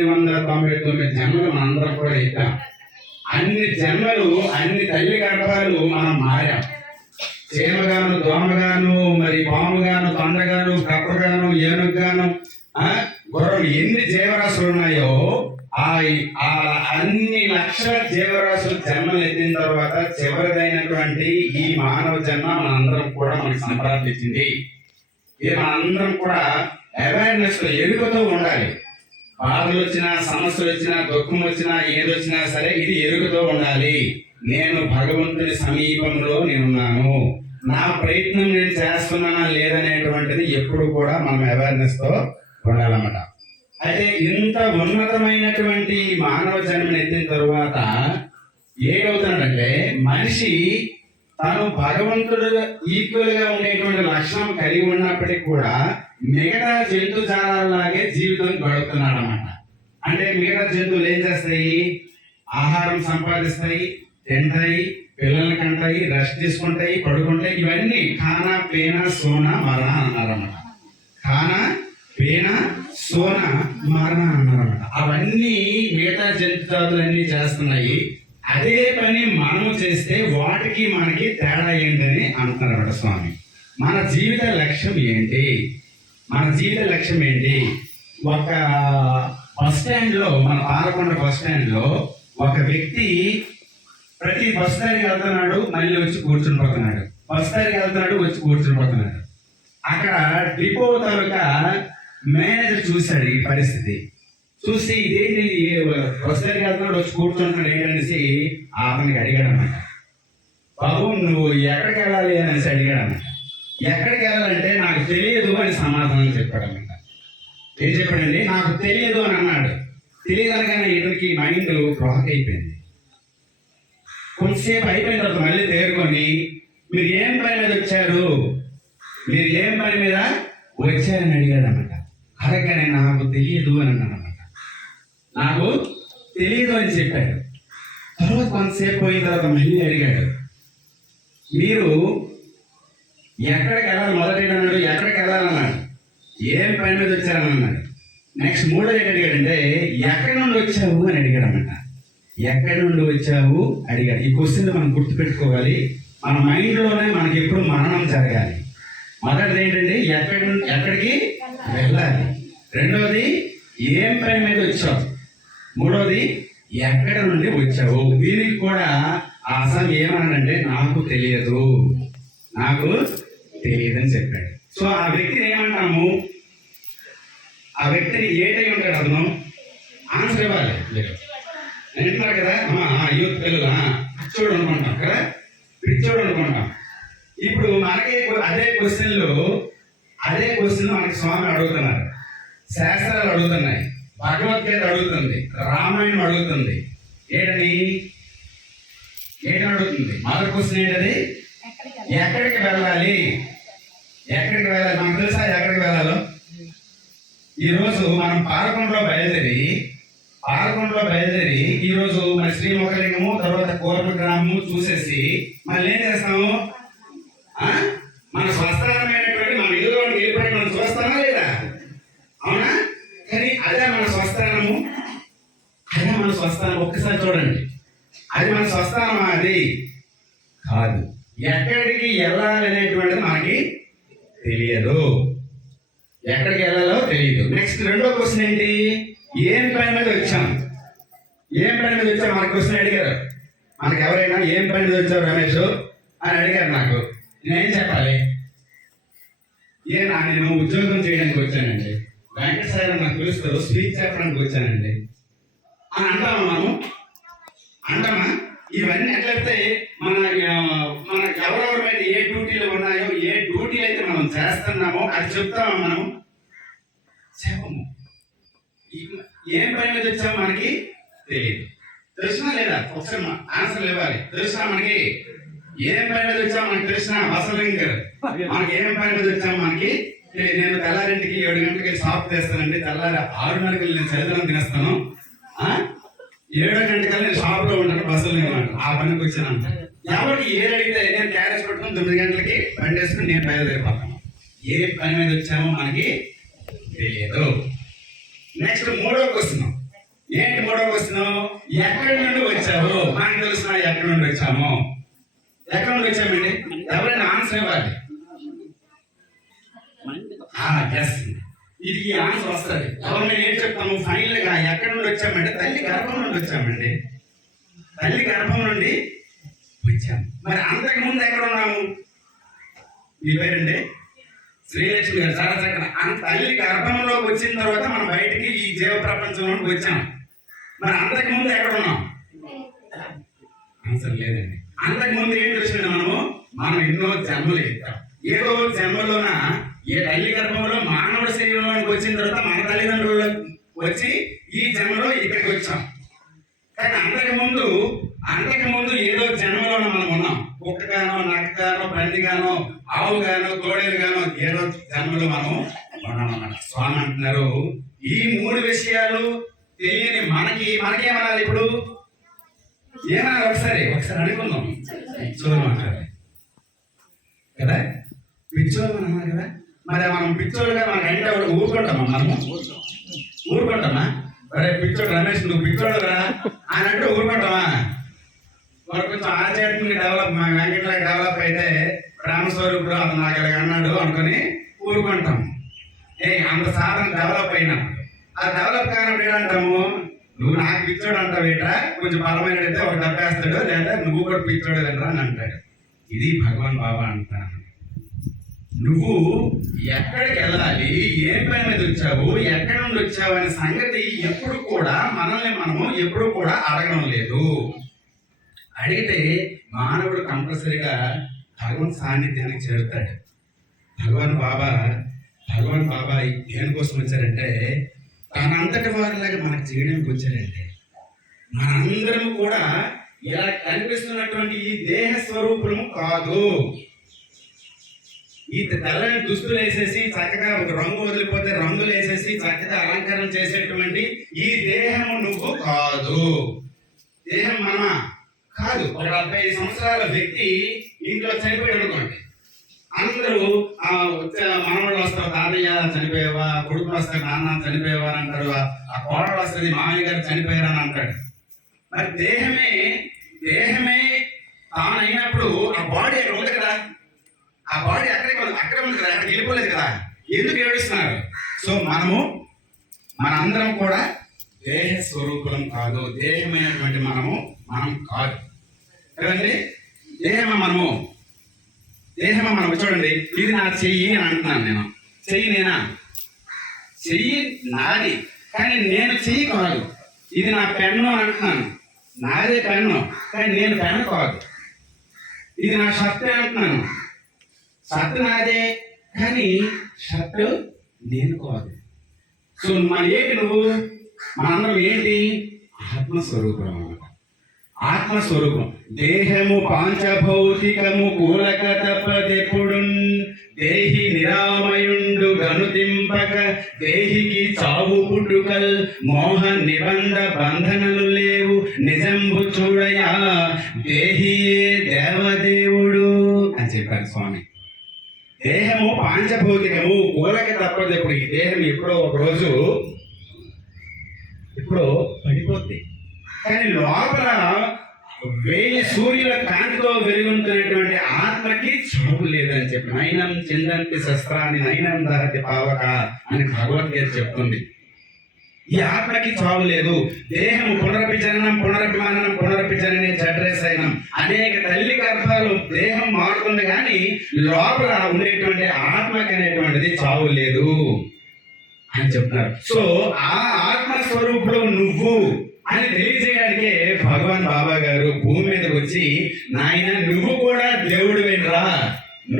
999 జన్మలు మనందరం కూడా ఇద్దాం. అన్ని జన్మలు, అన్ని తల్లి గర్భాలు మనం మారాం. చీమగాను, దోమగాను, మరి పాముగాను, తొండగాను, కప్పగాను, ఏనుగుగాను, గుర్రం, ఎన్ని జీవరాశులు ఉన్నాయో ఆ అన్ని లక్షల జీవరాశులు జన్మలు ఎత్తిన తర్వాత చివరిదైనటువంటి ఈ మానవ జన్మ మనందరం కూడా మనకి సంప్రాప్తించింది. ఇది మనందరం కూడా అవేర్నెస్ లో ఎరుకతో ఉండాలి. బాధలు వచ్చినా, సమస్యలు వచ్చినా, దుఃఖం వచ్చినా, ఏదొచ్చినా సరే ఇది ఎరుకతో ఉండాలి. నేను భగవంతుని సమీపంలో నేనున్నాను, నా ప్రయత్నం నేను చేస్తున్నానా లేదనేటువంటిది ఎప్పుడు కూడా మనం అవేర్నెస్ తో ఉండాలన్నమాట. అయితే ఇంత ఉన్నతమైనటువంటి మానవ జన్మని ఎత్తిన తరువాత ఏమవుతాడంటే మనిషి తాను భగవంతుడు ఈక్వల్ గా ఉండేటువంటి లక్షణం కలిగి ఉన్నప్పటికీ కూడా మిగతా జంతుజాలాగే జీవితం గడుపుతున్నాడు అన్నమాట. అంటే మిగతా జంతువులు ఏం చేస్తాయి? ఆహారం సంపాదిస్తాయి, తింటాయి, పిల్లల్ని కంటాయి, రెస్ట్ తీసుకుంటాయి, పడుకుంటాయి. ఇవన్నీ ఖానా పేనా సోనా మరణ అన్నారన్నమాట. ఖానా పేనా సోనా మరణ అన్నారన్నమాట. అవన్నీ మిగతా జంతుజాతులన్నీ చేస్తున్నాయి. అదే పని మనము చేస్తే వాటికి మనకి తేడా ఏంటని అంటున్నారన్నమాట స్వామి. మన జీవిత లక్ష్యం ఏంటి? మన జీవిత లక్ష్యం ఏంటి? ఒక బస్ స్టాండ్ లో, మన పాలకొండ బస్ స్టాండ్ లో ఒక వ్యక్తి ప్రతి బస్ స్టాండ్కి వెళ్తున్నాడు, మళ్ళీ వచ్చి కూర్చుని పోతున్నాడు. బస్ స్టాండ్కి వెళ్తున్నాడు, వచ్చి కూర్చుని పోతున్నాడు. అక్కడ డిపో తాలూకా మేనేజర్ చూశాడు ఈ పరిస్థితి. చూసి ఇదేంటి బస్ స్టాండ్కి వెళ్తున్నాడు, వచ్చి కూర్చుంటున్నాడు ఏంటనేసి అతనికి అడిగాడు అన్నమాట. బాబు నువ్వు ఎక్కడికి వెళ్ళాలి అనేసి అడిగాడు అన్నమాట. ఎక్కడికి వెళ్ళాలంటే నాకు తెలియదు అని సమాధానం చెప్పాడు అన్నమాట. ఏం చెప్పాడండి? నాకు తెలియదు అని అన్నాడు. తెలియదు అనగానే ఇతనికి మైండ్ బ్లాక్ అయిపోయింది. కొంతసేపు అయిపోయిన తర్వాత మళ్ళీ తేరుకొని మీరు ఏం పని మీద వచ్చారు, మీరు ఏం పని మీద వచ్చారని అడిగాడు అన్నమాట. అడగగానే నాకు తెలియదు అని అన్నాడు అన్నమాట. నాకు తెలియదు అని చెప్పాడు. తర్వాత కొంతసేపు పోయిన తర్వాత మళ్ళీ అడిగాడు, మీరు ఎక్కడికి వెళ్ళాలి మొదటి అన్నాడు. ఎక్కడికి వెళ్ళాలన్నాడు. ఏం పని మీద వచ్చారని అన్నాడు. నెక్స్ట్ మూడో ఏంటి అడిగాడంటే ఎక్కడి నుండి వచ్చావు అని అడిగాడు అన్నమాట. ఎక్కడి నుండి వచ్చావు అడిగాడు. ఈ క్వశ్చన్ మనం గుర్తుపెట్టుకోవాలి. మన మైండ్లోనే మనకి ఎప్పుడు మరణం జరగాలి. మొదటిది ఏంటంటే ఎక్కడికి వెళ్ళాలి, రెండవది ఏం పని మీద వచ్చావు, మూడవది ఎక్కడి నుండి వచ్చావు. దీనికి కూడా ఆ అసలు ఏమన్నాడంటే నాకు తెలియదు, నాకు తెలియదని చెప్పాడు. సో ఆ వ్యక్తిని ఏమంటాము? ఆ వ్యక్తిని ఏటై ఉంటాడు అతను? ఆన్సర్ ఇవ్వాలి. అంటున్నారు కదా యూత్ పిల్లలు పిచ్చోడు అనుకుంటాం కదా, పిచ్చోడు అనుకుంటాం. ఇప్పుడు మనకి అదే క్వశ్చన్ మనకి స్వామి అడుగుతున్నారు, శాస్త్రాలు అడుగుతున్నాయి, భగవద్గీత అడుగుతుంది, రామాయణం అడుగుతుంది. ఏంటని అడుగుతుంది? మొదటి క్వశ్చన్ ఏంటది? ఎక్కడికి వెళ్ళాలి, ఎక్కడికి వెళ్ళాలి. మనకు తెలుసా ఎక్కడికి వెళ్ళాలో? ఈరోజు మనం పాలకొండలో బయలుదేరి ఈరోజు మన శ్రీముఖలింగము, తర్వాత కోరమ గ్రామము చూసేసి మళ్ళీ ఏం చేస్తాము? మన స్వస్థానమైనటువంటి మన ఎదురులోకి వెళ్ళిపోయి మనం చూస్తామా లేదా? అవునా? కానీ అదే మన స్వస్థానము, ఒక్కసారి చూడండి. అది మన స్వస్థానమా? అది కాదు. ఎక్కడికి వెళ్ళాలనేటువంటిది మనకి తెలియదు, ఎక్కడికి వెళ్ళాలో తెలియదు. నెక్స్ట్ రెండో క్వశ్చన్ ఏంటి? ఏం పని మీద వచ్చాం? మన క్వశ్చన్ అడిగారు మనకి ఎవరైనా, ఏం పని మీద వచ్చావు రమేష్ అని అడిగారు నాకు. నేనేం చెప్పాలి? నేను ఉద్యోగం చేయడానికి వచ్చానండి, వెంకటేశ్వర నాకు పిలుస్తారు, స్పీచ్ చెప్పడానికి వచ్చానండి అని అంటామా? ఇవన్నీ ఎట్లయితే మన ఎవరెవరి మీద ఏ డ్యూటీలు ఉన్నాయో, ఏ డ్యూటీ అయితే మనం చేస్తున్నామో అది చెప్తామా? మనం చెప్పము. ఏం పని మీద వచ్చామో మనకి తెలియదు. తెలిసినా లేదా? ఒకసారి ఆన్సర్లు ఇవ్వాలి. తెలిసినా మనకి ఏం పని మీద వచ్చామో మనకి తెలిసిన వసలింగారు మనకి ఏం పని మీద వచ్చామో మనకి తెలియదు. నేను తెల్లారింటికి 7 గంటలకి షాప్ తెస్తానండి, తెల్లారి 6:30కి నేను చదివిన తినేస్తాను, 7 గంటలకి నేను షాప్ లో ఉంటాను, బస్సులు ఆ పనికి వచ్చానంట. ఎవరికి ఏది అడిగితే నేను క్యారేజ్ పెట్టుకుని 9 గంటలకి బండి వేసుకుని నేను బయలుదేరిపోతాను. ఏ పని మీద వచ్చామో మనకి తెలియదు. నెక్స్ట్ మూడో క్వశ్చన్, ఏంటి మూడో క్వశ్చన్? ఎక్కడి నుండి వచ్చావు? మనకు తెలుసు ఎక్కడి నుండి వచ్చాము. ఎక్కడి నుండి వచ్చామండి? ఎవరైనా ఆన్సర్ ఇవ్వాలి. ఎస్, ఇది ఈ ఆన్సర్ వస్తుంది. ఎవరు మేము ఏం చెప్తాము? ఫైనల్ గా ఎక్కడి నుండి వచ్చామంటే తల్లి గర్భం నుండి వచ్చామండి. తల్లి గర్భం నుండి వచ్చాము. మరి అంతకు ముందు ఎక్కడ ఉన్నాము? మీ పేరండి శ్రీలక్ష్మి గారు. చాలా చక్కగా తల్లి గర్భంలోకి వచ్చిన తర్వాత మనం బయటికి ఈ జీవ ప్రపంచంలోకి వచ్చాం. మరి అంతకు ముందు ఎక్కడ ఉన్నాం? ఆన్సర్ లేదండి. అంతకు ముందు ఏం తెలిసింది? మనం ఎన్నో జన్మలు ఎత్తాం. ఏదో జన్మలోన ఏ తల్లి గర్భంలో మానవుడి శరీరంలోకి వచ్చిన తర్వాత మన తల్లిదండ్రులు వచ్చి ఈ జన్మలో ఇక్కడికి వచ్చాం. కానీ అంతకు ముందు ఏదో జన్మలోన మనం ఉన్నాం. కుక్కగానో, నక్కగానో, పందిగానో, ఆవుగానో, తోడేలుగానో ఏదో జన్మలో మనం ఉన్నామన్నమాట. స్వామి అంటున్నారు, ఈ మూడు విషయాలు తెలియని మనకేమనాలి? ఇప్పుడు ఏమన్నా ఒకసారి అనుకుందాం. పిచ్చోళ్ళు అంటారు కదా, పిచ్చోళ్ళు అన్నారు కదా. మరి మనం పిచ్చోళ్ళుగా మనకి అంటే ఊరుకుంటామా? ఊరుకుంటామా? అరే పిచ్చోడు రమేష్ నువ్వు పిచ్చోడు రా అని అంటే ఊరుకుంటామా? వాడు కొంచెం ఆధ్యాత్మిక డెవలప్, మా వెంకటరావు డెవలప్ అయితే రామస్వరూపుడు అతను నాకు ఇలా అన్నాడు అనుకుని ఊరుకుంటాం. అంత సాధన డెవలప్ అయినప్పుడు ఆ డెవలప్ కానప్పుడు ఏంటంటాము? నువ్వు నాకు పిచ్చోడు అంటావు ఏంట్రా, కొంచెం బలమైన ఒక దెబ్బేస్తాడు, లేదా నువ్వు కూడా పిచ్చోడు వెళ్ళరా అని అంటాడు. ఇది భగవాన్ బాబా అంటాను. నువ్వు ఎక్కడికి వెళ్ళాలి, ఏ పని మీద వచ్చావు, ఎక్కడి నుండి వచ్చావు అనే సంగతి ఎప్పుడు కూడా మనము ఎప్పుడు కూడా అడగడం లేదు. అడిగితే మానవుడు కంపల్సరిగా భగవంత్ సాన్నిధ్యానికి చేరుతాడు. భగవాన్ బాబా దేనికోసం వచ్చారంటే తనంతటి వారిలాగా మనకు చేయడానికి వచ్చారంటే. మనందరం కూడా ఇలా కనిపిస్తున్నటువంటి ఈ దేహ స్వరూపము కాదు. ఈ తెల్లని దుస్తులు వేసేసి చక్కగా ఒక రంగు వదిలిపోతే రంగులు వేసేసి చక్కగా అలంకరణ చేసేటువంటి ఈ దేహము నువ్వు కాదు. దేహం మనమా కాదు. ఒక 75 సంవత్సరాల వ్యక్తి ఇంట్లో చనిపోయాడు అనుకోండి, అందరూ మనవాళ్ళు వస్తారు, తాతయ్య చనిపోయావా, కొడుకులు వస్తారు, నాన్న చనిపోయావా అని అంటారు. ఆ కోడలు వస్తుంది, మామయ్య గారు చనిపోయారని అంటాడు. మరి దేహమే తానైనప్పుడు ఆ బాడీ అక్కడ ఉంది కదా, ఆ బాడీ అక్కడే ఉంది కదా, అక్కడికి వెళ్ళిపోలేదు కదా, ఎందుకు ఏడుస్తున్నారు? సో మనందరం కూడా దేహ స్వరూపం కాదు. దేహమైనటువంటి మనం కాదు కదండి. దేహమా మనము చూడండి, ఇది నా చెయ్యి అని అంటున్నాను నేను. చెయ్యి నాది, కానీ నేను చెయ్యి కాదు. ఇది నా పెన్ను అని అంటున్నాను, నాదే పెన్ను, కానీ నేను పెన్ను కాదు. ఇది నా షర్ట్ అంటున్నాను, షర్ట్ నాదే, కానీ షర్ట్ నేను కాదు. సో మనందరం ఏంటి? ఆత్మస్వరూపం అన్నమాట. ఆత్మస్వరూపం. దేహము పాంచభౌతికము కూలక తప్పదెప్పుడు, దేహి నిరామయుండు గనుతింపక, దేహికి చావు పుట్టుకల్ మోహ నిబంధ బంధనలు లేవు, నిజంబు చూడయా దేహియే దేవదేవుడు అని చెప్పారు స్వామి. దేహము పాంచభౌతికము కూలక తప్పదెప్పుడు. ఈ దేహం ఎప్పుడో పడిపోద్ది, కానీ లోపల 1000 సూర్యుల కాంతితో వెలుగుతున్నటువంటి ఆత్మకి చావు లేదని చెప్పి, నైనం చిందంతి శస్త్రాన్ని నైనం దహతి పావక అని భగవద్గీత చెప్తుంది. ఈ ఆత్మకి చావు లేదు. దేహము పునరపి జననం పునరపి జననే జఠరేసైనం. అనేక తల్లి గర్భాలు దేహం మారుతుంది, కానీ లోపల ఉండేటువంటి ఆత్మకి అనేటువంటిది చావు లేదు అని చెప్తున్నారు. సో ఆ ఆత్మస్వరూపుడు నువ్వు అని తెలియజేయడానికే భగవాన్ బాబా గారు భూమి మీదకి వచ్చి, నాయన నువ్వు కూడా దేవుడివేరా,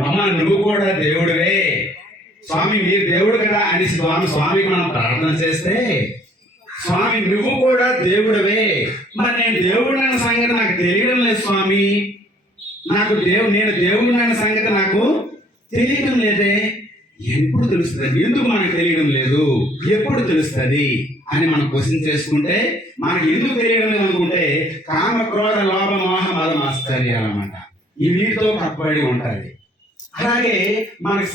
అమ్మ నువ్వు కూడా దేవుడివే, స్వామి మీరు దేవుడు కదా అని స్వామికి మనం ప్రార్థన చేస్తే, స్వామి నువ్వు కూడా దేవుడివే, మరి నేను దేవుడు అన్న సంగతి నాకు తెలియడం లేదు స్వామి, నేను దేవుడు అన్న సంగతి నాకు తెలియడం లేదే. ఎప్పుడు తెలుస్తుంది? ఎందుకు మనకు తెలియడం లేదు, ఎప్పుడు తెలుస్తుంది అని మనం క్వశ్చన్ చేసుకుంటే, మనకి ఎందుకు తెలియడం లేదు అనుకుంటే, కామ క్రోధ లోభ మోహ మద ఆశ్చర్యాలు అన్నమాట. ఈ వీటితో కప్పబడి ఉంటుంది. అలాగే మనకి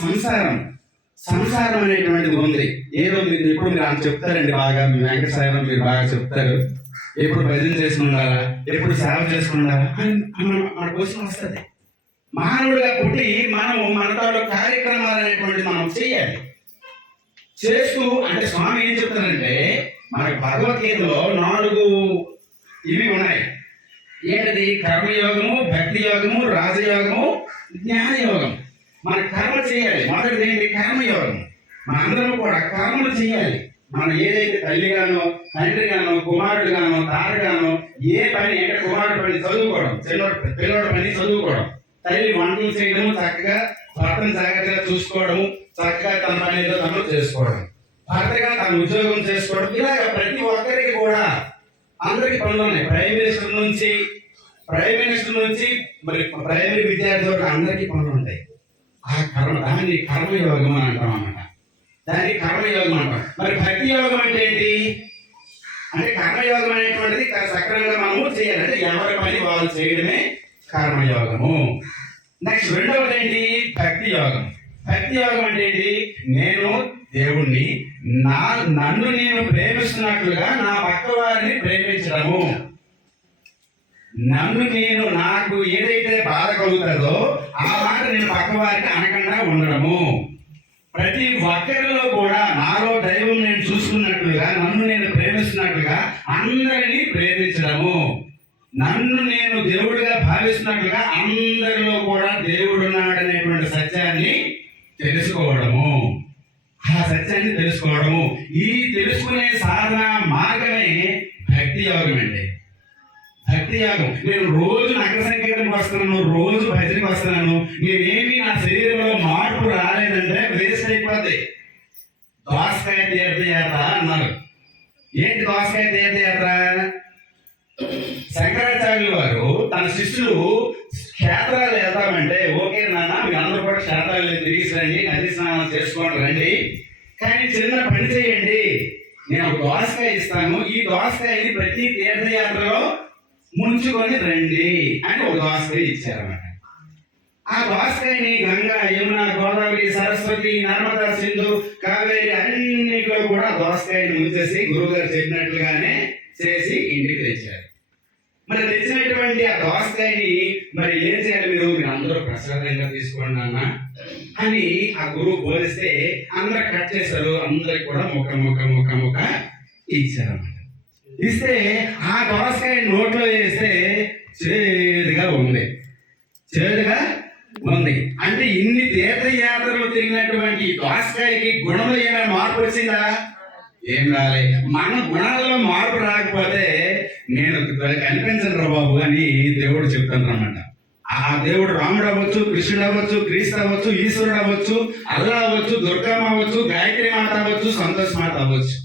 సంసారం అనేటువంటిది ఉంది. ఏదో మీరు ఎప్పుడు మీరు అని చెప్తారండి బాగా, మీ వెంకటసాయం మీరు బాగా చెప్తారు, ఎప్పుడు భజన చేసుకున్నారా, ఎప్పుడు సేవ చేసుకున్నారా అని మన క్వశ్చన్ వస్తుంది. మానవుడిగా పుట్టి మనము మన తాలూకు కార్యక్రమాలు అనేటువంటిది మనం చేయాలి. చేస్తూ అంటే స్వామి ఏం చెప్తారంటే మనకు భగవద్గీతలో 4 ఇవి ఉన్నాయి. ఏంటది? కర్మయోగము, భక్తి యోగము, రాజయోగము, జ్ఞానయోగం. మన కర్మ చేయాలి. మొదటిది ఏంటి? కర్మయోగం. మనందరం కూడా కర్మలు చేయాలి. మనం ఏదైతే తల్లిగానో, తండ్రిగానో, కుమారుడుగానో, తారగానో ఏ పని అంటే కుమారుడు పని చదువుకోవడం, పిల్లవాడి పని చదువుకోవడం, తల్లి వంటలు చేయడము, చక్కగా భర్తను జాగ్రత్తగా చూసుకోవడము, చక్కగా తన పని ఏదో తను చేసుకోవడం, భర్తగా తన ఉద్యోగం చేసుకోవడం, ఇలాగ ప్రతి ఒక్కరికి కూడా అందరికి పనులు ఉన్నాయి. ప్రైమ్ మినిస్టర్ నుంచి మరి ప్రైమరీ విద్యార్థి వరకు అందరికీ పనులు ఉంటాయి. ఆ దాన్ని కర్మయోగం అని అంటాం అన్నమాట. దాన్ని కర్మయోగం అంటాం. మరి భక్తి యోగం అంటే ఏంటి అంటే కర్మయోగం అనేటువంటిది సక్రమంగా మనము చేయాలి. అంటే ఎవరి పని వాళ్ళు చేయడమే కర్మయోగము. నెక్స్ట్ రెండవది ఏంటి? భక్తి యోగం. భక్తి యోగం అంటే ఏంటి? నేను దేవుణ్ణి నన్ను నేను ప్రేమిస్తున్నట్లుగా నా పక్క వారిని ప్రేమించడము. నాకు ఏదైతే బాధ కలుగుతుందో ఆ మాట నేను పక్క వారికి అనకుండా ఉండడము. ప్రతి ఒక్కరిలో కూడా నాలో దైవం నేను చూసుకున్నట్లుగా, నన్ను నేను ప్రేమిస్తున్నట్లుగా అందరినీ ప్రేమించడము. నన్ను నేను దేవుడిగా భావిస్తున్నట్లుగా అందరిలో కూడా దేవుడున్నాడనేటువంటి సత్యాన్ని తెలుసుకోవడము. ఆ సత్యాన్ని తెలుసుకోవడము. ఈ తెలుసుకునే సాధన మార్గమే భక్తి యోగం అండి. భక్తి యోగం. నేను రోజు నగర సంకీర్తనకు వస్తున్నాను, రోజు భజనకి వస్తున్నాను, నేనేమి నా శరీరంలో మార్పు రాలేదంటే వేస్ట్ అయిపోద్ది. దోసకాయ తీర్థయాత్ర అన్నారు. ఏంటి దోసకాయ తీర్థయాత్ర? శంకరాచార్యుల వారు తన శిష్యులు క్షేత్రాలు వెళ్తామంటే, ఓకే నాన్న మీరు అందరూ కూడా క్షేత్రాలు తిరిగి రండి, నది స్నానం చేసుకోండి రండి, కానీ చిన్న పని చేయండి, నేను ఒక దోసకాయ ఇస్తాను, ఈ దోసకాయని ప్రతి తీర్థయాత్రలో ముంచుకొని రండి అని ఒక దోసకాయ ఇచ్చారన్నమాట. ఆ దోసకాయని గంగా, యమున, గోదావరి, సరస్వతి, నర్మదా, సింధు, కావేరి అన్నింటిలో కూడా దోసకాయని ముంచేసి గురువుగారు చెప్పినట్లుగానే చేసి ఇంటికి తెచ్చారు. మరి తెచ్చినటువంటి ఆ దోసకాయని మరి ఏం చేయాలి? మీరు అందరూ ప్రసాదంగా తీసుకోండి అన్న అని ఆ గురువు బోధిస్తే అందరూ కట్ చేశారు. అందరికి కూడా ముక్క ఇచ్చారన్నమాట. ఇస్తే ఆ దోసకాయ నోట్లో వేస్తే చేదుగా ఉంది. అంటే ఇన్ని తీర్థయాత్రలు తిరిగినటువంటి దోసకాయకి గుణంలో ఏమైనా మార్పు వచ్చిందా? ఏం రాలే. మన గుణాల్లో మార్పు రాకపోతే నేను కనిపించను రా బాబు అని దేవుడు చెప్తాను అన్నమాట. ఆ దేవుడు రాముడు అవ్వచ్చు, కృష్ణుడు అవ్వచ్చు, క్రీస్తు అవ్వచ్చు, ఈశ్వరుడు అవ్వచ్చు, అల్లా అవ్వచ్చు, దుర్గమ్మ అవ్వచ్చు, గాయత్రి మాత అవ్వచ్చు, సంతోష్ మాత అవ్వచ్చు.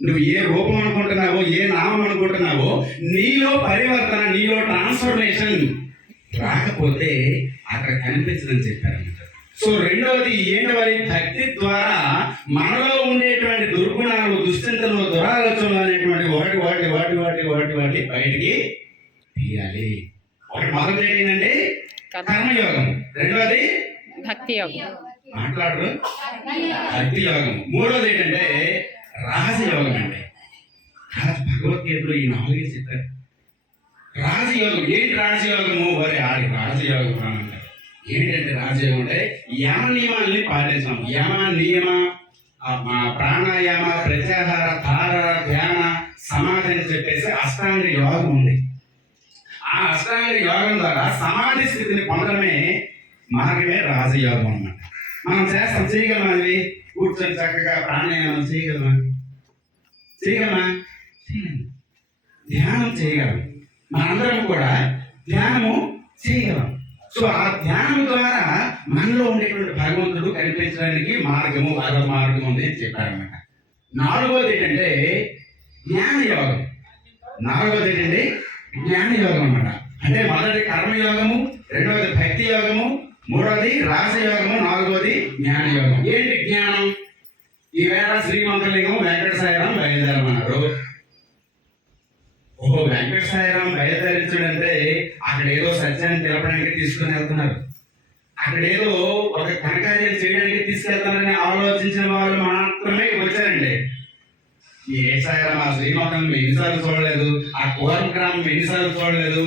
నువ్వు ఏ రూపం అనుకుంటున్నావో, ఏ నామం అనుకుంటున్నావో, నీలో పరివర్తన, నీలో ట్రాన్స్ఫర్మేషన్ రాకపోతే అక్కడ కనిపించదని చెప్పారన్నమాట. సో రెండవది ఏంటది? భక్తి ద్వారా మనలో ఉండేటువంటి దుర్గుణాలు, దుశ్చింతలు, దురాలోచనలు అనేటువంటి వాటి బయటికి తీయాలి. ఒకటి మొదటి ఏంటంటే కర్మయోగం, రెండవది భక్తి యోగం. మాట్లాడరు భక్తి యోగం. మూడోది ఏంటంటే రాజయోగం అండి. భగవద్గీతలో ఈ 4 చెప్పారు. రాజయోగం ఏంటి? రాజయోగము రాజయోగం అంటారు. ఏంటంటే రాజయోగం అంటే యమ నియమాల్ని పాటించడం. యమ నియమ, ప్రాణాయామ, ప్రత్యాహార, ధార, ధ్యాన, సమాధి అని చెప్పేసి అష్టాంగ యోగం ఉంది. ఆ అష్టాంగ యోగం ద్వారా సమాధి స్థితిని పొందడమే మార్గమే రాజయోగం అన్నమాట. మనం చేయగలమా? అది కూర్చొని చక్కగా ప్రాణాయామం చేయగలమా? ధ్యానం చేయగలం. మనందరం కూడా ధ్యానము చేయగలం. సో ఆ ధ్యానం ద్వారా మనలో ఉండేటువంటి భగవంతుడు కనిపించడానికి మార్గము, మార్గం ఉంది అని చెప్పారన్నమాట. నాలుగోది ఏంటంటే జ్ఞానయోగం. అన్నమాట. అంటే మొదటి కర్మయోగము, రెండవది భక్తి యోగము, మూడవది రాజయోగము, నాలుగవది జ్ఞానయోగం. ఏంటి జ్ఞానం? ఈవేళ శ్రీమంతలింగం వెంకటసాయిరాం బయలుదేరమన్నారు. వెంకటసాయిరాం బయలుదేరించడంటే అక్కడ ఏదో సత్యాన్ని తెలపడానికి తీసుకుని వెళ్తున్నారు. అక్కడ ఏదో ఒక ఘనకార్యం చేయడానికి తీసుకెళ్తానని ఆలోచించిన వాళ్ళు మాత్రమే వచ్చారండి. ఈ ఏసాగరం ఆ శ్రీముఖం ఎన్నిసార్లు చూడలేదు, ఆ కోరం గ్రామం ఎన్నిసార్లు చూడలేదు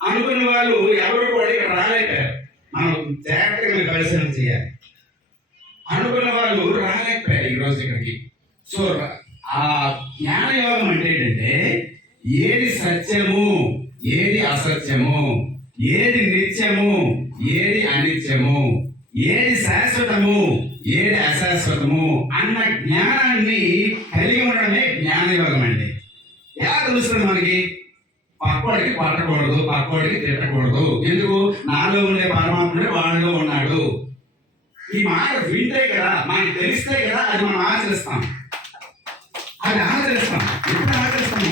అనుకున్న వాళ్ళు ఎవరు కూడా ఇక్కడ రాలేకపోయారు. మనం జాగ్రత్తగా మీరు పరిశీలన చేయాలి. అనుకున్న వాళ్ళు రాలేకపోయారు ఈ రోజు ఇక్కడికి. సో ఆ జ్ఞానయోగం అంటే ఏంటంటే ఏది సత్యము, ఏది అసత్యము, ఏది నిత్యము, ఏది అనిత్యము, ఏది శాశ్వతము, ఏది అశాశ్వతము అన్న జ్ఞానాన్ని కలిగి ఉండడమే జ్ఞానయోగం అండి. ఎలా తెలుస్తుంది మనకి? పక్కోడికి పట్టకూడదు, పక్కోడికి తిట్టకూడదు. ఎందుకు? నాలో ఉండే పరమాత్ముడే వాళ్ళలో ఉన్నాడు. ఈ మాట వింటే కదా, మనకి తెలిస్తే కదా అది మనం ఆచరిస్తాం. అది ఆచరిస్తాం. ఎప్పుడు ఆచరిస్తాం?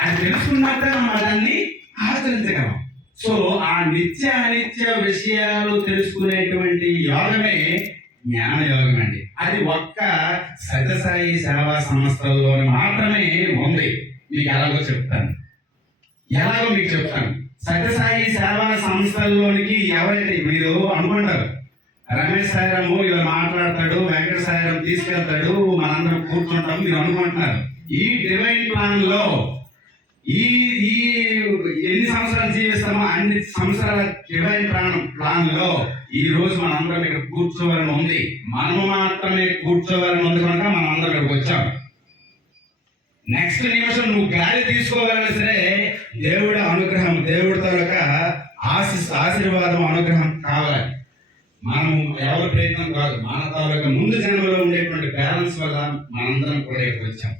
అది తెలుసుకున్నప్పుడే మనం దాన్ని ఆచరించగలం. సో ఆ నిత్య అనిత్య విషయాలు తెలుసుకునేటువంటి యోగమే జ్ఞాన యోగం అండి. అది ఒక్క సత్యసాయి సేవా సంస్థల్లో మాత్రమే ఉంది. మీకు ఎలాగో చెప్తాను. సత్యసాయి సేవా సంస్థల్లోనికి ఎవరైతే మీరు అనుకుంటారు రమేష్ సాయిరాము ఇలా మాట్లాడతాడు, వెంకట సాయిరాము తీసుకెళ్తాడు, మనందరం కూర్చుంటాం మీరు అనుకుంటున్నారు. ఈ డివైన్ ప్లాన్ లో ఈ ఈ ఎన్ని సంవత్సరాలు జీవిస్తామో అన్ని సంవత్సరాల డివైన్ ప్లాన్ లో ఈ రోజు మనందరం ఇక్కడ కూర్చోవాలని ఉంది. మనము మాత్రమే కూర్చోవాలని ఉంది కనుక మనం అందరం ఇక్కడికి వచ్చాం. నెక్స్ట్ నిమిషం నువ్వు గాలి తీసుకోవాలని సరే దేవుడి అనుగ్రహం, దేవుడి తాలూకా ఆశీర్వాదం, అనుగ్రహం కావాలి. మనం ఎవరి ప్రయత్నం కాదు, మన తాలూకా ముందు జన్మలో ఉండేటువంటి బ్యాలెన్స్ వల్ల మనందరం కూడా ఇక్కడికి వచ్చాం.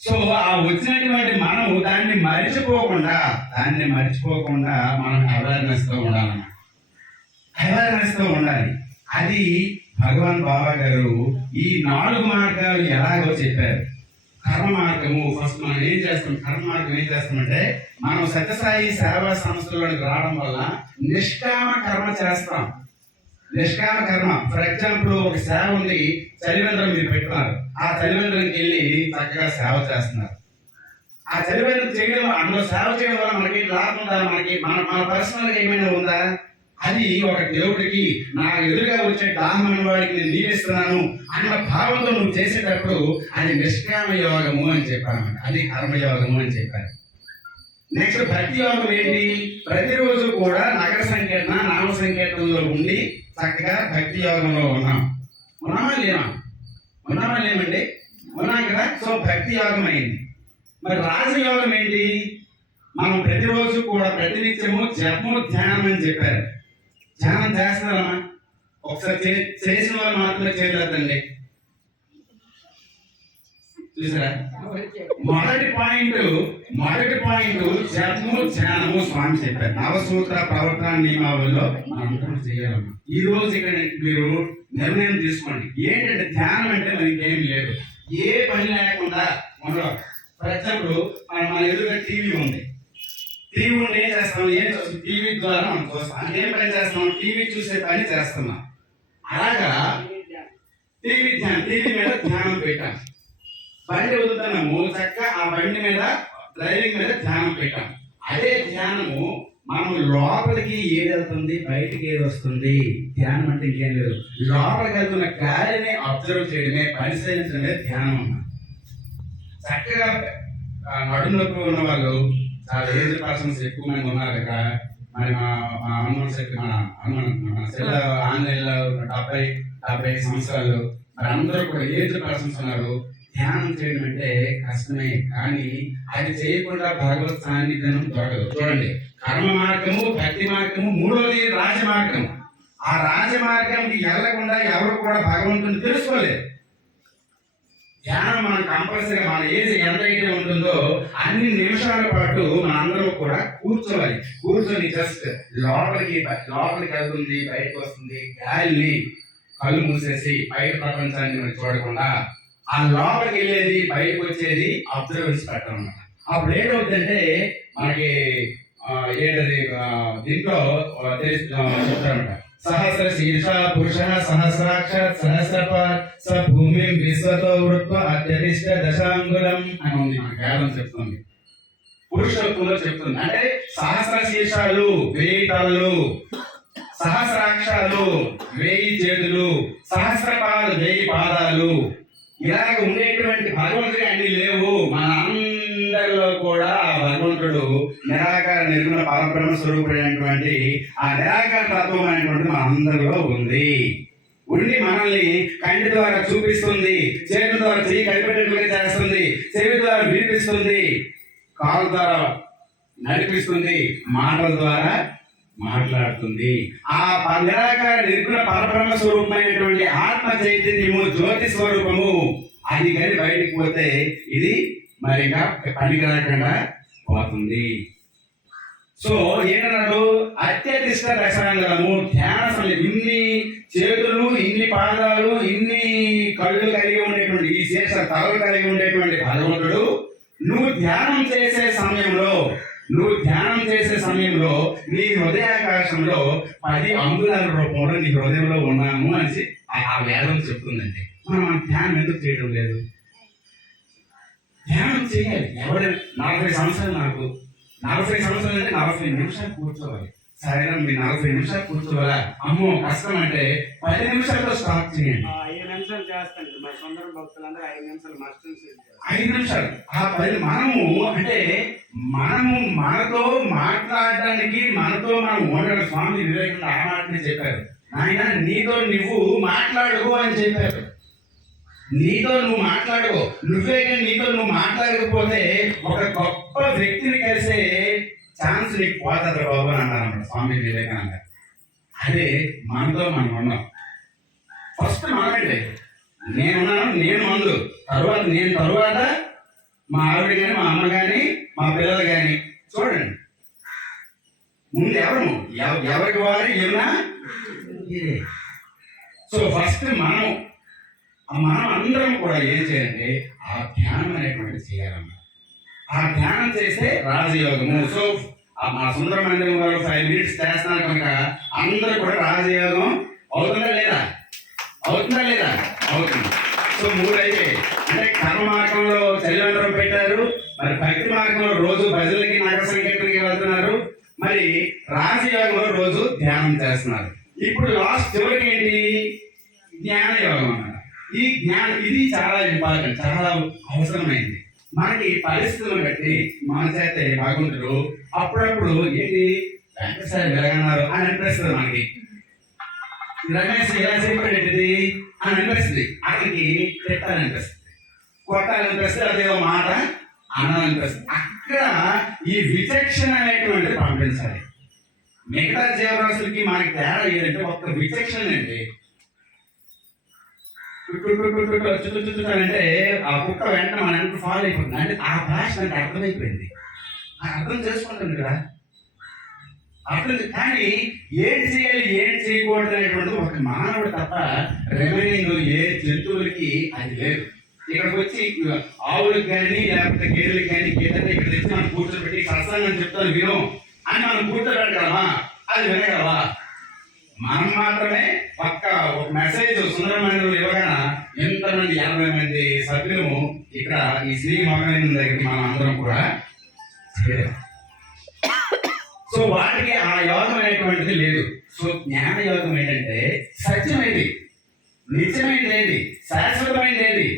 సో ఆ వచ్చినటువంటి మనం దాన్ని మర్చిపోకుండా మనం అవేర్నెస్ తో ఉండాలి. అది భగవాన్ బాబా గారు ఈ 4 మార్గాలు ఎలాగో చెప్పారు. కర్మ మార్గము ఫస్ట్ మనం ఏం చేస్తాం? కర్మ మార్గం ఏం చేస్తామంటే మనం సత్యసాయి సేవా సంస్థలోకి రావడం వల్ల నిష్కామ కర్మ చేస్తాం. నిష్కామ కర్మ ఫర్ ఎగ్జాంపుల్ ఒక సేవ ఉంది, చలివేంద్రం మీరు పెట్టున్నారు. ఆ చలివేంద్రంకి వెళ్ళి చక్కగా సేవ చేస్తున్నారు. ఆ చలివేంద్రం చేయడం, అందులో సేవ చేయడం వల్ల మనకి లాభం ఉందా? మనకి మన పర్సనల్గా ఏమైనా ఉందా? అది ఒక దేవుడికి నా ఎదురుగా వచ్చే దాహమైన వాడికి నేను నీరిస్తున్నాను అన్న భావంతో నువ్వు చేసేటప్పుడు అది నిష్కామ యోగము అని చెప్పాను. అది కర్మయోగము అని చెప్పారు. నెక్స్ట్ భక్తి యోగం ఏంటి? ప్రతిరోజు కూడా నగర సంకీర్తన, నామ సంకీర్తనలో ఉండి చక్కగా భక్తి యోగంలో ఉన్నామా లేమండి? ఉన్నాం కదా. సో భక్తి యోగం అయింది. మరి రాజయోగం ఏంటి? మనం ప్రతిరోజు కూడా ప్రతినిత్యము జపము, ధ్యానం అని చెప్పారు. ధ్యానం చేస్తున్నారమ్మా? ఒకసారి చేసిన వాళ్ళు మాత్రమే చేయలేదండి. చూసారా? మొదటి పాయింట్ జపము, ధ్యానము స్వామి చెప్పారు. నవసూత్ర ప్రవర్తన నియమావళిలో మనందరం చేయాలమ్మా. ఈ రోజు ఇక్కడ మీరు నిర్ణయం తీసుకోండి. ఏంటంటే ధ్యానం అంటే మనకి ఏం లేదు, ఏ పని లేకుండా ఉండవు. ఫర్ ఎగ్జాంపుల్ మన ఎదురుగా టీవీ ఉంది. టీవీ ఏం చేస్తాం? టీవీ ద్వారా మనం చూస్తాం. ఏం పని చేస్తాం? టీవీ చూసే పని చేస్తున్నాం. అలాగా టీవీ మీద ధ్యానం పెట్టాం. బండి వదులుతున్నాము, చక్కగా ఆ బండి మీద డ్రైవింగ్ మీద ధ్యానం పెట్టాం. అదే ధ్యానము మనం లోపలికి ఏది వెళ్తుంది, బయటికి ఏది వస్తుంది. ధ్యానం అంటే ఇంకేం లేదు, లోపలికి వెళ్తున్న గాలిని అబ్జర్వ్ చేయడమే, పరిశీలించడమే ధ్యానం అన్న. చక్కగా నడుము నొప్పి ఉన్న వాళ్ళు చాలా ఏజ్ పర్సన్స్ ఎక్కువ మంది ఉన్నారు ఇక్కడ. మరి మా హనుమాన్ శక్తి మన సెల్ ఆన్లైన్లో 70 సంవత్సరాలు మరి అందరూ కూడా ఏజ్ పర్సన్స్ ఉన్నారు. ధ్యానం చేయడం అంటే కష్టమే, కానీ అది చేయకుండా భగవత్ సాన్నిధ్యం దొరకదు. చూడండి, కర్మ మార్గము, భక్తి మార్గము, మూడోది రాజమార్గం. ఆ రాజమార్గంకి వెళ్ళకుండా ఎవరు కూడా భగవంతుని తెలుసుకోలేదు. ధ్యానం మనం కంపల్సరీ మన ఏజ్ ఎంతైతే ఉంటుందో అన్ని నిమిషాల పాటు మనందరం కూడా కూర్చొని జస్ట్ లోపలికి వెళ్తుంది, బయటకు వస్తుంది. గాలిని కళ్ళు మూసేసి బయట ప్రపంచాన్ని మనం చూడకుండా ఆ లోపలికి వెళ్ళేది, బయటకు వచ్చేది అబ్జర్వెన్స్ పెట్టడం అన్నమాట. అప్పుడు ఏంటవుతుందంటే మనకి ఏంటది దీంట్లో చెప్తారన్నమాట. సహస్ర శీర్ష పురుష సహస్రాక్ష సహస్రపార్ స భూమి విశ్వతో వృత్వ అత్యధిష్ట దశాంగులం అని ఉంది. మన వేదం చెప్తుంది. పురుషోత్తంలో చెప్తుంది. అంటే సహస్ర శీర్షాలు 1000 తలలు, సహస్రాక్షాలు 1000 చేతులు, సహస్రపాదాలు 1000 పాదాలు, ఇలాగ ఉండేటువంటి భగవంతుడికి అన్ని లేవు. మన అందరిలో కూడా ఆ భగవంతుడు నిరాకార నిర్గుణ పరబ్రహ్మ స్వరూపుడైనటువంటి ఆ నిరాకార తత్వం అనేటువంటి మన అందరిలో ఉంది. ఉండి మనల్ని కంటి ద్వారా చూపిస్తుంది, చేతుల ద్వారా చెయ్యి కనిపెట్టేట్టుగా చేస్తుంది, చెవి ద్వారా వినిపిస్తుంది, కాళ్ళ ద్వారా నడిపిస్తుంది, మాటల ద్వారా మాట్లాడుతుంది. ఆ నిరాకార నిర్గుణ పరబ్రహ్మ స్వరూపమైనటువంటి ఆత్మ చైతన్యము, జ్యోతి స్వరూపము అది కానీ బయటికి పోతే ఇది మరి ఇంకా పనికి రాకుండా పోతుంది. సో ఏంటన్నాడు, అత్యధిష్ట రసాంగము ధ్యాన సమయం. ఇన్ని చేతులు, ఇన్ని పాదాలు, ఇన్ని కళ్ళు కలిగి ఉండేటువంటి ఈ శేష తలలు కలిగి ఉండేటువంటి భగవంతుడు నువ్వు ధ్యానం చేసే సమయంలో నీ హృదయాకాశంలో 10 అంగుళాల రూపంలో నీ హృదయంలో ఉన్నాము అని ఆ వేదం చెప్తుందండి. మనం ధ్యానం ఎందుకు చేయడం లేదు? ధ్యానం చేయాలి. 40 సంవత్సరాలు నాకు 40 సంవత్సరాలు అంటే 40 నిమిషాలు కూర్చోవాలి. సరేనా, మీరు 40 నిమిషాలు కూర్చోవాలా? అమ్మో కష్టం అంటే 10 నిమిషాలతో స్టార్ట్ చేయండి. 5 నిమిషాలు చేస్తాను. మా సొంత భక్తులందరూ 5 నిమిషాలు మస్ట్ 5 నిమిషాలు. ఆ 10 మనము మనతో మాట్లాడడానికి, మనతో మనం ఉండడం. స్వామి వివేకానంద ఆ మాటని చెప్పారు, నాయన నీతో నువ్వు మాట్లాడు అని చెప్పారు. నీతో నువ్వు మాట్లాడుకో. నువ్వే కానీ నీతో నువ్వు మాట్లాడకపోతే ఒక గొప్ప వ్యక్తిని కలిసే ఛాన్స్ నీకు పోతుంది బాబు అని అన్నారన్నమాట స్వామి వివేకానంద. అదే మనతో మనం ఉన్నాం. ఫస్ట్ మనమండి, నేనున్నాను, నేను ముందు, తరువాత మా ఆవిడ కానీ, మా అమ్మ కానీ, మా పిల్లలు కానీ. చూడండి, ముందు ఎవరికి వారు ఏమన్నా. సో ఫస్ట్ మనం అందరం కూడా ఏం చేయాలంటే ఆ ధ్యానం అనేటువంటిది చేయాలన్నమాట. ఆ ధ్యానం చేస్తే రాజయోగము. సో మా సుందరమందిరం గారు 5 minutes చేస్తున్నారు కనుక అందరూ కూడా రాజయోగం అవుతుందా లేదా? అవుతుంది. సో 3 అయితే అంటే కర్మ మార్గంలో చలివంతరం పెట్టారు, మరి భక్తి మార్గంలో రోజు భజనలకి నగర సంకీర్తనకి వెళ్తున్నారు, మరి రాజయోగంలో రోజు ధ్యానం చేస్తున్నారు. ఇప్పుడు లాస్ట్ చివరికి ఏంటి? జ్ఞాన యోగం అన్నమాట. ఈ జ్ఞానం ఇది చాలా ఇంపార్టెంట్, చాలా అవసరమైంది. మనకి పరిస్థితులను బట్టి మన చేత భగవంతుడు అప్పుడప్పుడు ఏంటి వెంకటేశ్వర వెలగన్నారు అని అనిపిస్తుంది. మనకి రమేష్ ఎలా చెప్పేది అని అనిపిస్తుంది, అక్కడికి తిట్టాలనిపిస్తుంది, కొట్టాలనిపిస్తుంది, అదేదో మాట అనాలనిపిస్తుంది. అక్కడ ఈ విచక్షణ అనేటువంటిది పంపించాలి. మిగతా జీవరాశులకి మనకి తేడా ఏదంటే ఒక్క విచక్షణ అండి. అంటే ఆ కుక్క వెంట మన వెంట ఫాలో అయిపోతుంది. అంటే ఆ భాష నాకు అర్థమైపోయింది, అర్థం చేసుకుంటుంది కదా, కానీ ఏంటి చేయాలి ఏంటి చేయకూడదు అనేటువంటిది ఒక మానవుడు తప్ప రిమైనింగ్ ఏ జంతువులకి అది లేదు. ఇక్కడికి వచ్చి ఆవులకు కానీ లేకపోతే గేదెలకు కానీ గేదెలు ఇక్కడ తెచ్చి మనం కూర్చోబెట్టి సత్సంగం చెప్తాను విను అని మనం కూర్చోబెట్టగలమా? అది వినగలవా? మనం మాత్రమే ఒక మెసేజ్ సుందరమందిరం ఇవ్వగానే ఎంతమంది 80 మంది సభ్యులు ఇక్కడ ఈ శ్రీ మోహన్ దగ్గరికి మనం అందరం కూడా చేరాం. సో వాటికి ఆ యోగం అనేటువంటిది లేదు. సో జ్ఞాన యోగం ఏంటంటే సత్యమైంది, నిత్యమైనది, శాశ్వతమైనది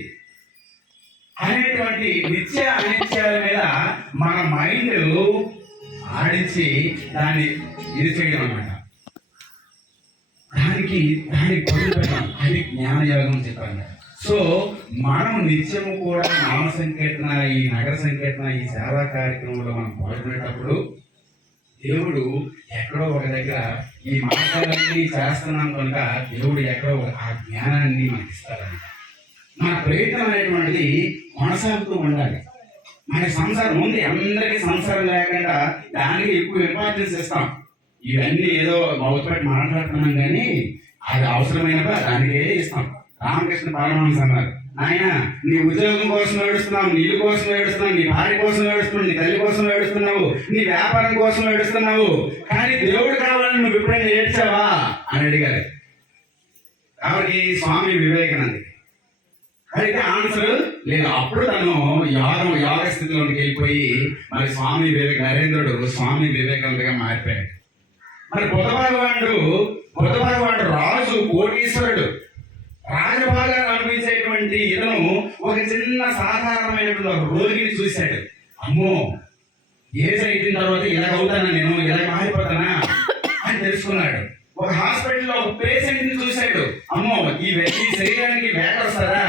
అనేటువంటి నిత్య అనిత్యాల మీద మన మైండ్ ఆడించి దాన్ని ఇది చేయడం అన్నమాట. దానికి పొందుతున్నాం, అది జ్ఞానయోగం చెప్పాను. సో మనం నిత్యము కూడా నామ సంకీర్తన, ఈ నగర సంకీర్తన, ఈ సేవా కార్యక్రమంలో మనం పాల్గొనేటప్పుడు దేవుడు ఎక్కడో ఒక దగ్గర ఈ మార్గాలన్నీ చేస్తున్నాం కనుక దేవుడు ఎక్కడో ఆ జ్ఞానాన్ని మనకి ఇస్తారని. మన ప్రయత్నం అనేటువంటిది కొనసాగుతూ ఉండాలి. మన సంసారం ఉంది, అందరికీ సంసారం లేకుండా దానికి ఎక్కువ ఇంపార్టెన్స్ ఇస్తాం. ఇవన్నీ ఏదో మౌతపెట్టి మాట్లాడుతున్నాం కానీ అది అవసరమైనప్పుడు దానికే ఇస్తాం. రామకృష్ణ పరమహంస అన్నారు, నాయన నీ ఉద్యోగం కోసం ఏడుస్తున్నావు, నీ ఇల్లు కోసం ఏడుస్తున్నావు, నీ భార్య కోసం ఏడుస్తున్నావు, నీ తల్లి కోసం ఏడుస్తున్నావు, నీ వ్యాపారం కోసం ఏడుస్తున్నావు, కానీ దేవుడు కావాలని నువ్వు ఎప్పుడైనా ఏడ్చావా అని అడిగారు. కాబట్టి స్వామి వివేకానంద అయితే ఆన్సర్ లేదు. అప్పుడు తను యోగ స్థితిలోకి వెళ్ళిపోయి మరి నరేంద్రుడు స్వామి వివేకానందగా మారిపోయాడు. మరి బుధ భగవానుడు రాజు, కోటీశ్వరుడు, రాజభాగాలు అనుభవించేటువంటి ఇతను ఒక చిన్న సాధారణమైనటువంటి ఒక రోగిని చూశాడు. అమ్మో, ఏజ్ అయిన తర్వాత ఇలా అవుతానా, నేను ఇలా మారిపోతానా అని తెలుసుకున్నాడు. ఒక హాస్పిటల్లో ఒక పేషెంట్ ని చూశాడు. అమ్మో, ఈ శరీరానికి వేట వస్తారా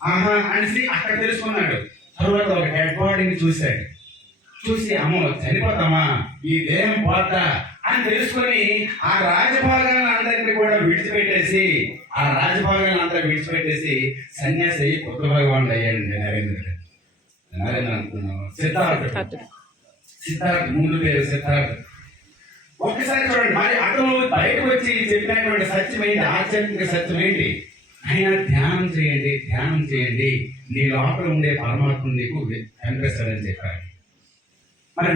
ఆహా అనేసి అక్కడ తెలుసుకున్నాడు. తర్వాత ఒక డెడ్ బాడీని చూశాడు. చూసి అమ్మో చనిపోతామా, ఈ దేహం పోతా అని తెలుసుకొని ఆ రాజభాగాలను అందరినీ కూడా విడిచిపెట్టేసి సన్యాసి అయ్యి కొత్త భగవానుడు అయ్యాడు నరేంద్ర అనుకున్నాను. సిద్ధార్థ్ ముందు పేరు సిద్ధార్థ్. ఒక్కసారి చూడండి, మరి అతను బయటకు వచ్చి చెప్పినటువంటి సత్యం ఏంటి, ఆధ్యాత్మిక సత్యం ఏంటి? ఆయన ధ్యానం చేయండి, నీ లోపల ఉండే పరమాత్మ నీకు కనిపిస్తాడని చెప్పాడు. మరి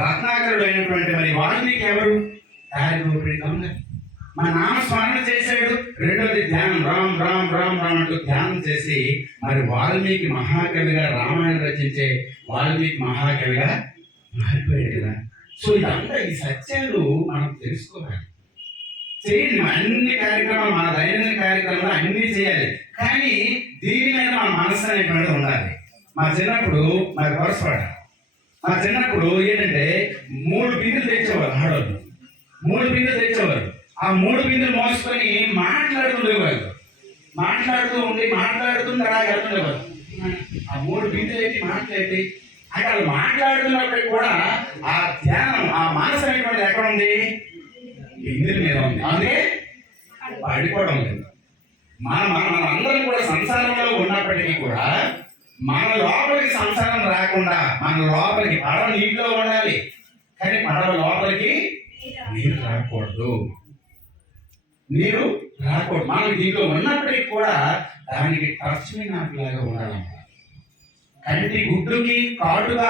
రత్నాకరుడు అయినటువంటి మరి వాల్మీకి ఎవరు? మన నామస్మరణ చేశాడు. రెండోది ధ్యానం, రామ్ రామ్ రామ్ రామ్ అంటూ ధ్యానం చేసి మరి వాల్మీకి మహాకవిగా, రామాయణం రచించే వాల్మీకి మహాకవిగా మారిపోయాడు కదా. సో ఇదంతా ఈ సత్యాలు మనం తెలుసుకోవాలి. చేయండి అన్ని కార్యక్రమాలు, మన దైనందిన కార్యక్రమాలు అన్ని చేయాలి. కానీ దీని మీద మన మనసు అనేటువంటిది ఉండాలి. మా చిన్నప్పుడు ఏంటంటే 3 బిందెలు తెచ్చేవారు ఆడవాళ్ళు. 3 బిందెలు తెచ్చేవారు. ఆ 3 బిందెలు మోసుకొని మాట్లాడుతుండేవారు. మాట్లాడుతుండే అలా వెళ్తుండేవారు. ఆ 3 బిందెలు ఏంటి, మాట్లాడి అంటే వాళ్ళు మాట్లాడుతున్నప్పటికీ కూడా ఆ ధ్యానం, ఆ మనసు అనేటువంటిది ఎక్కడ ఉంది? బిందెల మీద ఉంది. అందుకే పడిపోవడం లేదు. అందరం కూడా సంసారంలో ఉన్నప్పటికీ కూడా మన లోపలికి సంసారం రాకుండా, మన లోపలికి పడవ నీటిలో ఉండాలి, కానీ పడవ లోపలికి నీరు రాకూడదు. మనం దీంట్లో ఉన్నప్పటికీ కూడా దానికి టచ్మి నాకులాగా ఉండాలన్నమాట. కంటి గుడ్డుకి కాటుగా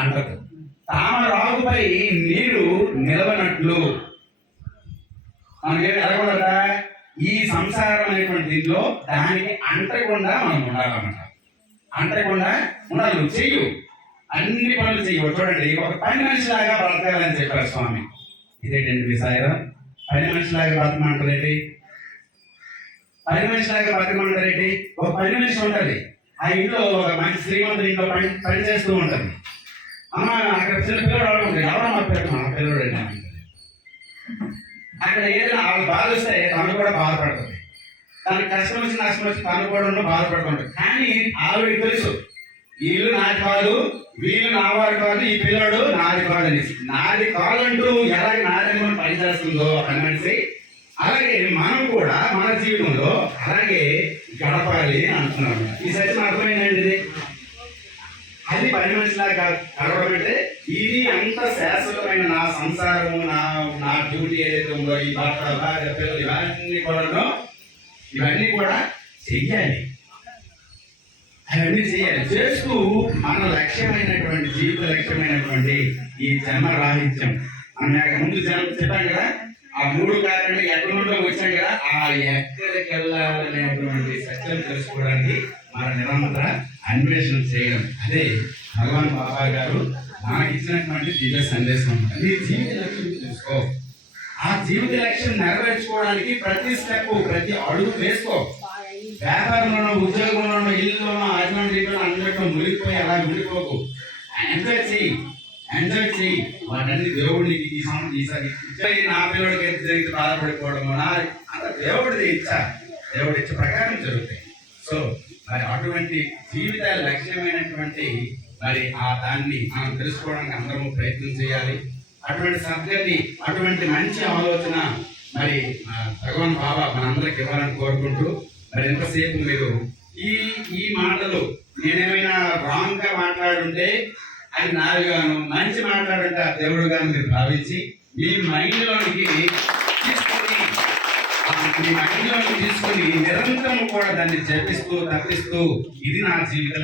అంటదు, తామ రాగుపై నీరు నిలవనట్లు. మనకి ఎలాగూడదా, ఈ సంసారం అనేటువంటి దీంట్లో దానికి అంటకుండా మనం ఉండాలన్నమాట. నువ్వు చెయ్యు, అన్ని పనులు చెయ్యవు. చూడండి, ఒక పని మనిషిలాగా బ్రతకాలని చెప్పారు స్వామి. ఇదేంటండి మీ సాయిరాం? పని మనిషిలాగా బతకమంటారేంటి? ఒక పని మనిషి ఉంటుంది. ఆ ఇంట్లో ఒక మంచి శ్రీమంతుడి ఇంట్లో పని చేస్తూ ఉంటుంది. అమ్మ అక్కడ చిన్న పిల్లడు అడుగుతుంది, ఎవరో మా పిల్లడు అండి. అక్కడ ఏదైనా ఆవిడ బాధ వస్తే తను కూడా బాధపడుతుంది, తనకు కష్టం వచ్చి నష్టం వచ్చి తను కూడా బాధపడుతుంటుంది. కానీ ఆవిడకి తెలుసు, వీళ్ళు నాది కాదు, వీళ్ళు నా వారు కాదు, ఈ పిల్లడు నాది కాదు అనేసి. నాది కాదంటూ ఎలాగ నాదని మనం పనిచేస్తుందో పని మనిషి, అలాగే మనం కూడా మన జీవితంలో అలాగే గడపాలి అంటున్నాము. ఈ సత్యం అర్థమైందండి. ఇది అది పని మనిషిలాగా గడపడం అంటే ఇది అంత శాశ్వతమైన నా సంసారము, నా డ్యూటీ ఏదైతే ఉందో, ఈ భర్త భార్య పిల్లలు ఇవన్నీ కూడా చెయ్యాలి. అవన్నీ చేయాలి. చేస్తూ మన లక్ష్యమైనటువంటి జీవిత లక్ష్యమైనటువంటి ఈ జన్మ రాహిత్యం, మనం ముందు చెప్పాం కదా, ఆ 3 కారణాలు ఎక్కడి నుండో వచ్చాం కదా, ఆ ఎక్కడికి వెళ్ళాలనేటువంటి సత్యం తెలుసుకోవడానికి మన నిరంతర అన్వేషణ చేయడం. అదే భగవాన్ బాబా గారు మనకి ఇచ్చినటువంటి దివ్య సందేశం. నీ జీవిత లక్ష్యం తెలుసుకో. ఆ జీవిత లక్ష్యం నెరవేర్చుకోవడానికి ప్రతి స్టెప్, ప్రతి అడుగు వేసుకో. వ్యాపారంలోనో, ఉద్యోగంలోనో, ఇల్లులోనో, అటువంటి అన్నింటిలో మునిగిపోయి అలా మునిగిపోకు. ఎంజాయ్ చెయ్యి. వాటన్ని దేవుడికి ఈసారి నా పిల్లడికి జరిగి బాధపడిపోవడము అంత దేవుడి ఇచ్చ ప్రకారం జరుగుతాయి. సో మరి అటువంటి జీవిత లక్ష్యమైనటువంటి మరి ఆ దాన్ని మనం తెలుసుకోవడానికి అందరము ప్రయత్నం చేయాలి. అటువంటి సబ్జెక్ట్ని, అటువంటి మంచి ఆలోచన మరి భగవాన్ బాబా మనందరికి ఇవ్వాలని కోరుకుంటూ, మరి ఎంతసేపు మీరు ఈ మాటలు నేనేమైనా రాంగ్ గా మాట్లాడుంటే అది నాలుగాను, మంచి మాట్లాడుంటే ఆ దేవుడు గాను మీరు భావించి మీ మైండ్లోనికి తీసుకొని నిరంతరం కూడా దాన్ని జపిస్తూ తప్పిస్తూ ఇది నా జీవిత